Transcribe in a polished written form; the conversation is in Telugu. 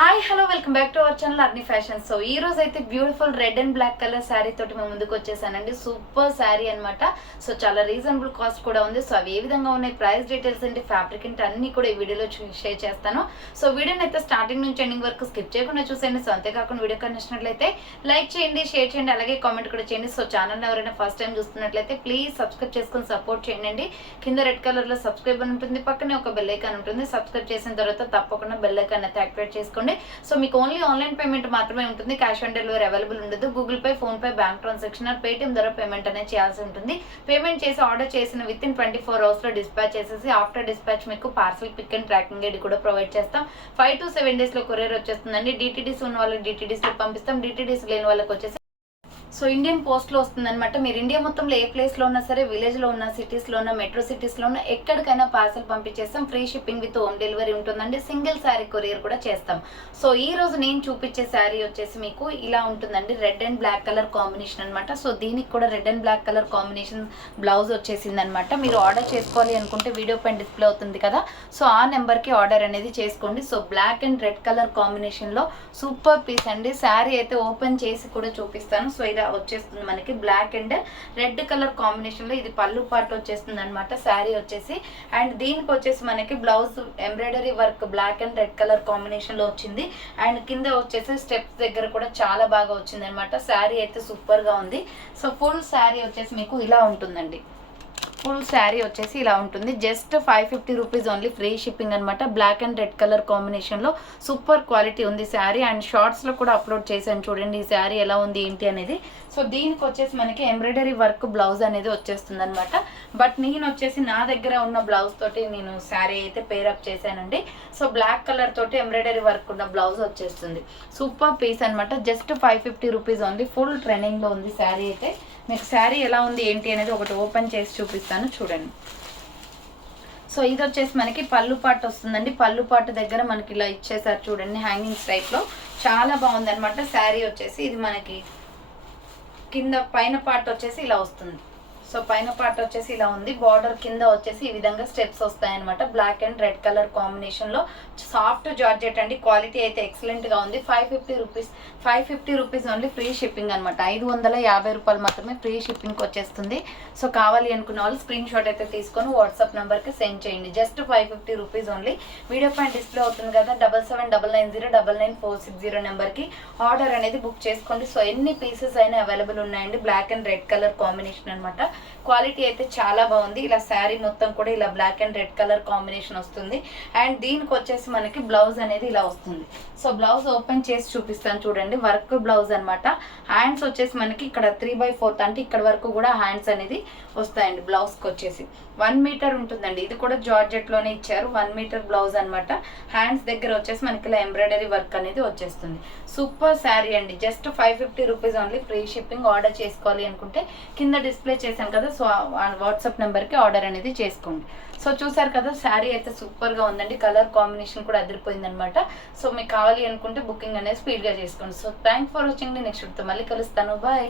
Hi hello welcome back to our channel Arni fashion. So ఈ రోజు అయితే beautiful red and black colour sari తోటి మేము ముందుకు వచ్చేసానండి. సూపర్ శారీ అనమాట. సో చాలా రీజనబుల్ కాస్ట్ కూడా ఉంది. సో అవి ఏ విధంగా ఉన్నాయి, ప్రైస్ డీటెయిల్స్ ఏంటి, ఫ్యాబ్రిక్ ఏంటి అన్ని కూడా ఈ వీడియోలో షేర్ చేస్తాను. సో వీడియోని అయితే స్టార్టింగ్ నుంచి ఎండింగ్ వరకు స్కిప్ చేయకుండా చూసేయండి. సో అంతేకాకుండా వీడియో నచ్చినట్లయితే లైక్ చేయండి, షేర్ చేయండి, అలాగే కామెంట్ కూడా చేయండి. సో ఛానల్ ఎవరైనా ఫస్ట్ టైం చూస్తున్నట్లయితే ప్లీజ్ సబ్స్క్రైబ్ చేసుకొని సపోర్ట్ చేయండి. కింద రెడ్ కలర్ లో సబ్స్క్రైబ్ అని ఉంటుంది, పక్కనే ఒక బెల్ ఐకాన్ ఉంటుంది. సబ్స్క్రైబ్ చేసిన తర్వాత తప్పకుండా బెల్ ఐకాన్ అయితే యాక్టివేట్ చేసుకోండి. సో మీకు ఓన్లీ ఆన్లైన్ పేమెంట్ మాత్రమే ఉంటుంది, క్యాష్ ఆన్ డెలివరీ అవైలబుల్ ఉండదు. Google Pay, PhonePe, bank transaction Paytm ద్వారా పేమెంట్ అనేది చేయాల్సి ఉంటుంది. పేమెంట్ చేసి ఆర్డర్ చేసిన విత్ ఇన్ 24 hours లో డిస్పాచ్ చేసేసి ఆఫ్టర్ డిస్పాచ్ మీకు parcel pick and tracking ID కూడా ప్రొవైడ్ చేస్తాం. 5 to 7 days లో కొరియర్ వచ్చేస్తుందండి. డిటిడిసి ఉన్న వాళ్ళకి డిటిడిసి పంపిస్తాం, డిటిడిసి లేని వాళ్ళకి వచ్చేసి సో ఇండియన్ పోస్ట్ లో వస్తుంది అనమాట. మీరు ఇండియా మొత్తంలో ఏ ప్లేస్ లో ఉన్నా సరే, విలేజ్ లో ఉన్న, సిటీస్ లో ఉన్న, మెట్రో సిటీస్ లో ఉన్న ఎక్కడికైనా పార్సల్ పంపించేస్తాం. Free shipping with home delivery ఉంటుందండి. సింగిల్ శారీ కొరియర్ కూడా చేస్తాం. సో ఈ రోజు నేను చూపించే శారీ వచ్చేసి మీకు ఇలా ఉంటుందండి. Red and black colour combination అనమాట. సో దీనికి కూడా red and black colour combination blouse వచ్చేసింది అనమాట. మీరు ఆర్డర్ చేసుకోవాలి అనుకుంటే వీడియో పైన డిస్ప్లే అవుతుంది కదా, సో ఆ నెంబర్ కి ఆర్డర్ అనేది చేసుకోండి. So black and red colour combination లో సూపర్ పీస్ అండి. శారీ అయితే ఓపెన్ చేసి కూడా చూపిస్తాను. సో ఇలా వచ్చేస్తుంది మనకి black and red colour combination లో. ఇది పళ్ళు పార్ట్ వచ్చేస్తుంది అనమాట శారీ వచ్చేసి. అండ్ దీనికి వచ్చేసి మనకి blouse embroidery work black and red colour combination లో వచ్చింది. అండ్ కింద వచ్చేసి స్టెప్స్ దగ్గర కూడా చాలా బాగా వచ్చింది అనమాట. శారీ అయితే సూపర్ గా ఉంది. సో ఫుల్ శారీ వచ్చేసి మీకు ఇలా ఉంటుందండి. ఫుల్ శారీ వచ్చేసి ఇలా ఉంటుంది. Just 550 rupees only, free shipping అనమాట. Black and red colour combination లో సూపర్ క్వాలిటీ ఉంది శారీ. అండ్ షార్ట్స్ లో కూడా అప్లోడ్ చేశాను చూడండి ఈ శారీ ఎలా ఉంది ఏంటి అనేది. సో దీనికి వచ్చేసి మనకి ఎంబ్రాయిడరీ వర్క్ బ్లౌజ్ అనేది వచ్చేస్తుంది అనమాట. బట్ నేను వచ్చేసి నా దగ్గర ఉన్న బ్లౌజ్ తోటి నేను శారీ అయితే పేరప్ చేశానండి. సో బ్లాక్ కలర్ తోటి ఎంబ్రాయిడరీ వర్క్ ఉన్న బ్లౌజ్ వచ్చేస్తుంది. సూపర్ పీస్ అనమాట. Just 550 rupees only. Full trending లో ఉంది శారీ అయితే. మీకు శారీ ఎలా ఉంది ఏంటి అనేది ఒకటి ఓపెన్ చేసి చూపిస్తాను చూడండి. సో ఇది వచ్చేసి మనకి పళ్ళు పాటు వస్తుందండి. పళ్ళు పాటు దగ్గర మనకి ఇలా ఇచ్చేసారు చూడండి, హ్యాంగింగ్స్ టైప్ లో. చాలా బాగుంది అనమాట శారీ వచ్చేసి. ఇది మనకి కింద పైన పార్ట్ వచ్చేసి ఇలా వస్తుంది. సో పైన పార్ట్ వచ్చేసి ఇలా ఉంది. బార్డర్ కింద వచ్చేసి ఈ విధంగా స్టెప్స్ వస్తాయి అనమాట. Black and red colour combination లో సాఫ్ట్ జార్జెట్ అండి. క్వాలిటీ అయితే ఎక్సలెంట్ గా ఉంది. 550 రూపీస్ ఓన్లీ, ఫ్రీ షిప్పింగ్ అనమాట. 550 రూపాయలు మాత్రమే ఫ్రీ షిప్పింగ్ వచ్చేస్తుంది. సో కావాలి అనుకున్న వాళ్ళు స్క్రీన్ షాట్ అయితే తీసుకొని వాట్సాప్ నెంబర్ కి సెండ్ చేయండి. Just 550 rupees only. వీడియో పైన డిస్ప్లే అవుతుంది కదా, 7799090460 నెంబర్ కి ఆర్డర్ అనేది బుక్ చేసుకోండి. సో ఎన్ని పీసెస్ అయినా అవైలబుల్ ఉన్నాయండి. Black and red colour combination అనమాట. క్వాలిటీ అయితే చాలా బాగుంది. ఇలా శారీ మొత్తం కూడా ఇలా black and red colour combination వస్తుంది. అండ్ దీనికి వచ్చేసి మనకి బ్లౌజ్ అనేది ఇలా వస్తుంది. సో బ్లౌజ్ ఓపెన్ చేసి చూపిస్తాను చూడండి. వర్క్ బ్లౌజ్ అనమాట. హ్యాండ్స్ వచ్చేసి మనకి ఇక్కడ 3/4 అంటే ఇక్కడ వరకు కూడా హ్యాండ్స్ అనేది వస్తాయండి. బ్లౌజ్ కి వచ్చేసి 1 మీటర్ ఉంటుందండి. ఇది కూడా జార్జెట్ లోనే ఇచ్చారు. 1 మీటర్ బ్లౌజ్ అనమాట. హ్యాండ్స్ దగ్గర వచ్చేసి మనకి ఇలా ఎంబ్రాయిడరీ వర్క్ అనేది వచ్చేస్తుంది. సూపర్ శారీ అండి. Just 550 rupees only, free shipping. Order చేసుకోవాలి అనుకుంటే కింద డిస్ప్లే చేశాను కదా, సో వాట్సాప్ నెంబర్ కి ఆర్డర్ అనేది చేసుకోండి. సో చూసారు కదా, శారీ అయితే సూపర్ గా ఉందండి. కలర్ కాంబినేషన్ కూడా అదిరిపోయింది అనమాట. సో మీకు కావాలి అనుకుంటే బుకింగ్ అనేది స్పీడ్ గా చేసుకోండి. So thank for watching. Next మళ్ళీ కలుస్తాను. బాయ్.